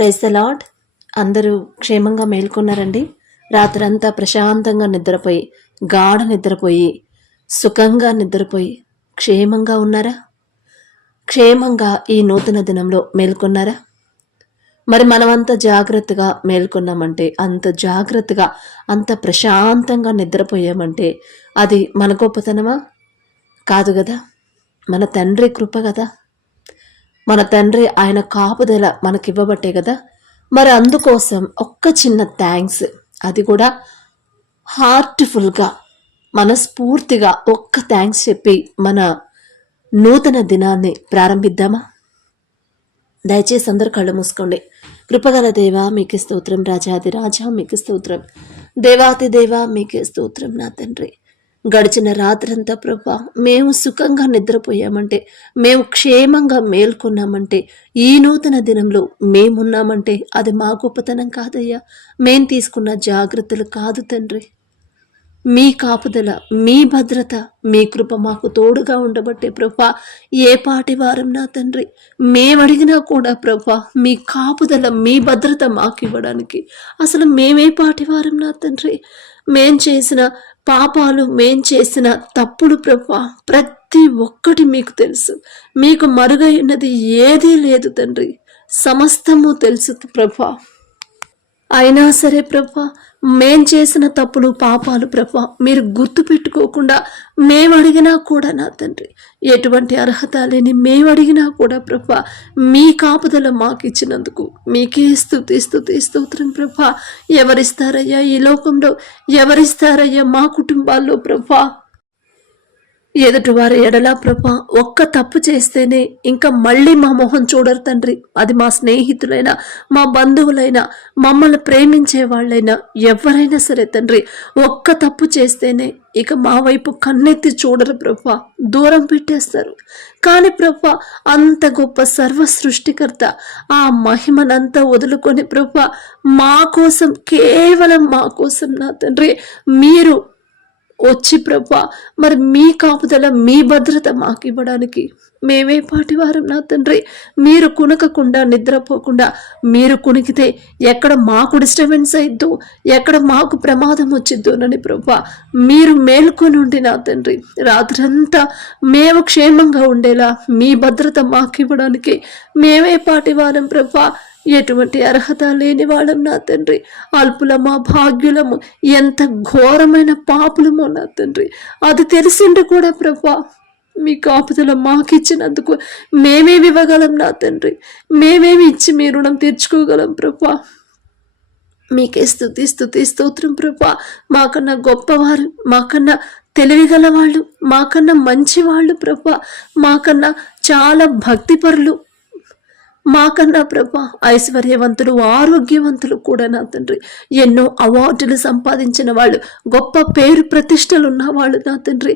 Praise the lord. అందరూ క్షేమంగా మేల్కొన్నారండి. రాత్రంతా ప్రశాంతంగా నిద్రపోయి, గాఢ నిద్రపోయి, సుఖంగా నిద్రపోయి క్షేమంగా ఉన్నారా? క్షేమంగా ఈ నూతన దినంలో మేల్కొన్నారా? మరి మనమంత జాగ్రత్తగా మేల్కొన్నామంటే, అంత జాగ్రత్తగా, అంత ప్రశాంతంగా నిద్రపోయామంటే అది మన గొప్పతనమా? కాదు కదా, మన తండ్రి కృప కదా. మన తండ్రి ఆయన కాపుదల మనకివ్వబట్టే కదా. మరి అందుకోసం ఒక్క చిన్న థ్యాంక్స్, అది కూడా హార్ట్ఫుల్గా, మనస్ఫూర్తిగా ఒక్క థ్యాంక్స్ చెప్పి మన నూతన దినాన్ని ప్రారంభిద్దామా? దయచేసి అందరూ కళ్ళు మూసుకోండి. కృపగల దేవా మీకే స్తోత్రం, రాజాది రాజా మీకే స్తోత్రం, దేవాతి దేవా మీకే స్తోత్రం. నా తండ్రి, గడిచిన రాత్రంతా ప్రభా మేము సుఖంగా నిద్రపోయామంటే, మేము క్షేమంగా మేల్కొన్నామంటే, ఈ నూతన దినంలో మేమున్నామంటే అది మా గొప్పతనం కాదయ్యా, మేం తీసుకున్న జాగ్రత్తలు కాదు తండ్రి. మీ కాపుదల, మీ భద్రత, మీ కృప మాకు తోడుగా ఉండబట్టే ప్రభా ఏ పాటి వారం నా తండ్రి మేమడిగినా కూడా ప్రభా మీ కాపుదల, మీ భద్రత మాకు ఇవ్వడానికి అసలు మేమే పాటి వారం నా తండ్రి. మేం చేసిన పాపాలు, మేం చేసిన తప్పులు ప్రభా ప్రతి ఒక్కటి మీకు తెలుసు. మీకు మరుగైనది ఏదీ లేదు తండ్రి, సమస్తము తెలుసు ప్రభా. అయినా సరే ప్రభా మేం చేసిన తప్పులు, పాపాలు ప్రభా మీరు గుర్తు పెట్టుకోకుండా మేమడిగినా కూడా నా తండ్రి, ఎటువంటి అర్హత లేని మేమడిగినా కూడా ప్రభా మీ కాపుదల మాకు ఇచ్చినందుకు మీకే స్తుతి స్తోత్రం ప్రభా. ఎవరిస్తారయ్యా ఈ లోకంలో, ఎవరిస్తారయ్యా మా కుటుంబాల్లో ప్రభా? ఎదుటివారి ఎడలా ప్రభా ఒక్క తప్పు చేస్తేనే ఇంకా మళ్ళీ మా మొహం చూడరు తండ్రి. అది మా స్నేహితులైనా, మా బంధువులైనా, మమ్మల్ని ప్రేమించే వాళ్ళైనా, ఎవరైనా సరే తండ్రి, ఒక్క తప్పు చేస్తేనే ఇక మా వైపు కన్నెత్తి చూడరు ప్రభా, దూరం పెట్టేస్తారు. కానీ ప్రభా అంత గొప్ప సర్వ సృష్టికర్త ఆ మహిమనంతా వదులుకొని ప్రభా మా కోసం, కేవలం మా కోసం నా తండ్రి మీరు వచ్చి ప్రభా మరి మీ కాపుదల, మీ భద్రత మాకు ఇవ్వడానికి మేమే పాటివారం నా తండ్రి. మీరు కునకకుండా, నిద్రపోకుండా, మీరు కునికితే ఎక్కడ మాకు డిస్టర్బెన్స్ అయిద్దో, ఎక్కడ మాకు ప్రమాదం వచ్చిద్దోనని ప్రభా మీరు మేల్కొని ఉండి నా తండ్రి రాత్రంతా మేము క్షేమంగా ఉండేలా మీ భద్రత మాకు ఇవ్వడానికి మేమే పాటివారం ప్రభా. ఎటువంటి అర్హత లేని వాళ్ళం నా తండ్రి, అల్పులమా, భాగ్యులము, ఎంత ఘోరమైన పాపులమో నా తండ్రి, అది తెలిసిండి కూడా ప్రభా మీ కాపుదల మాకిచ్చినందుకు మేమేమి ఇవ్వగలం నా తండ్రి, మేమేమి ఇచ్చి మీ రుణం తీర్చుకోగలం ప్రభా. మీకే స్తుతి స్తోత్రం ప్రభా. మాకన్నా గొప్పవారు, మాకన్నా తెలివిగల వాళ్ళు, మాకన్నా మంచివాళ్ళు ప్రభా, మాకన్నా చాలా భక్తిపరులు, మాకన్నా ప్రభా ఐశ్వర్యవంతులు, ఆరోగ్యవంతులు కూడా నా తండ్రి, ఎన్నో అవార్డులు సంపాదించిన వాళ్ళు, గొప్ప పేరు ప్రతిష్టలు ఉన్న వాళ్ళు నా తండ్రి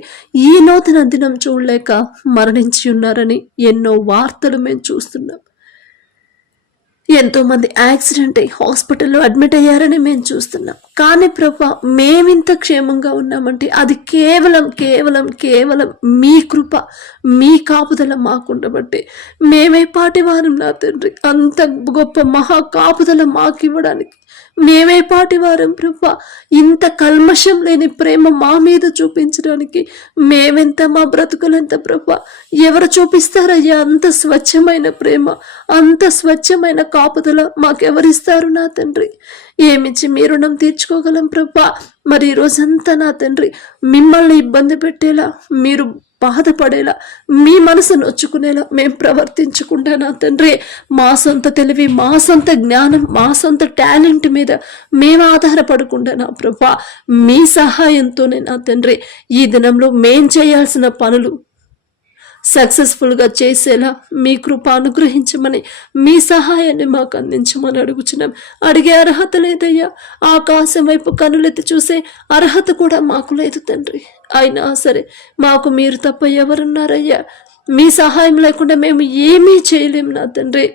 ఈ నూతన దినం చూడలేక మరణించి ఉన్నారని ఎన్నో వార్తలు మేము చూస్తున్నాం. ఎంతోమంది యాక్సిడెంట్ అయ్యి హాస్పిటల్లో అడ్మిట్ అయ్యారని మేము చూస్తున్నాం. కానీ ప్రభా మేమింత క్షేమంగా ఉన్నామంటే అది కేవలం కేవలం కేవలం మీ కృప, మీ కాపుదల మాకుండబట్టి మేమే పాటివారం నా తండ్రి. అంత గొప్ప మహా కాపుదల మాకు ఇవ్వడానికి మేమే పాటివారం ప్రభా. ఇంత కల్మషం లేని ప్రేమ మా మీద చూపించడానికి మేమెంత, మా బ్రతుకులెంత ప్రభా. ఎవరు చూపిస్తారయ్యా అంత స్వచ్ఛమైన ప్రేమ, అంత స్వచ్ఛమైన కాపుదల మాకెవరిస్తారు నా తండ్రి? ఏమిచ్చి మీ రుణం తీర్చుకోగలం ప్రభా? మరి ఈ రోజంతా నా తండ్రి మిమ్మల్ని ఇబ్బంది పెట్టేలా, మీరు బాధపడేలా, మీ మనసు నొచ్చుకునేలా మేము ప్రవర్తించకుండా నా తండ్రి మా సొంత తెలివి, మా సొంత జ్ఞానం, మా సొంత టాలెంట్ మీద మేము ఆధారపడకుండా నా ప్రభా మీ సహాయంతోనే నా తండ్రి ఈ దినంలో మేం చేయాల్సిన పనులు సక్సెస్ఫుల్గా చేసేలా మీ కృప అనుగ్రహించమని, మీ సహాయాన్ని మాకు అందించమని అడుగుచున్నాం. అడిగే అర్హత లేదయ్యా, ఆకాశం వైపు కనులెత్తి చూసే అర్హత కూడా మాకు లేదు తండ్రి. అయినా సరే మాకు మీరు తప్ప ఎవరున్నారయ్యా? మీ సహాయం లేకుండా మేము ఏమీ చేయలేము నా తండ్రి.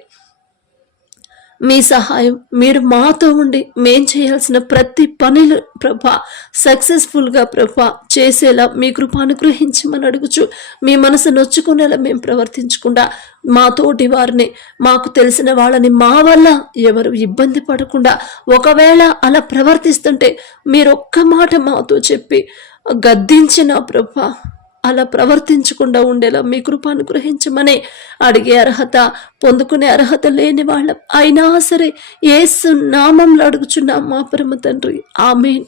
మీ సహాయం మీరు మాతో ఉండి మేం చేయాల్సిన ప్రతి పనిలు ప్రభా సక్సెస్ఫుల్గా ప్రభా చేసేలా మీ కృప అనుగ్రహించమని అడుగుచు మీ మనసు నొచ్చుకునేలా మేము ప్రవర్తించకుండా మా తోటి వారిని మాకు తెలిసిన వాళ్ళని మా వల్ల ఎవరు ఇబ్బంది పడకుండా ఒకవేళ అలా ప్రవర్తిస్తుంటే మీరు ఒక్క మాట మాతో చెప్పి గద్దించిన ప్రభా అలా ప్రవర్తించకుండా ఉండేలా మీ కృప అనుగ్రహించమని అడిగే అర్హత పొందుకునే అర్హత లేని వాళ్ళం అయినా సరే యేసు నామంలో అడుగుచున్నాం మా పరమ తండ్రి. ఆమేన్.